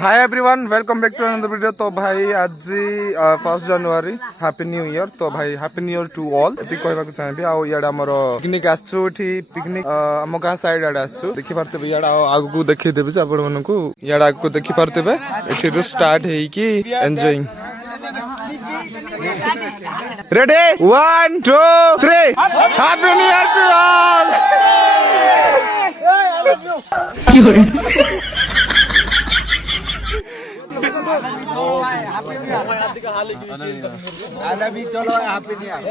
High everyone, welcome back to another video. तो भाई आज 1 जनवरी हैप्पी न्यू ईयर। तो भाई happy new year to all एति कहबा को चाहिबी। आ याडा हमर पिकनिक आछू एठी पिकनिक हम गां साइड आडा आछू देखि पारते याडा आगु को देखि देबे आपण मन को याडा आगु को देखि पारते एठी रु स्टार्ट हेई की enjoying. Ready 1 2 3 happy new year to all. चलो हैप्पी न्यू ईयर 1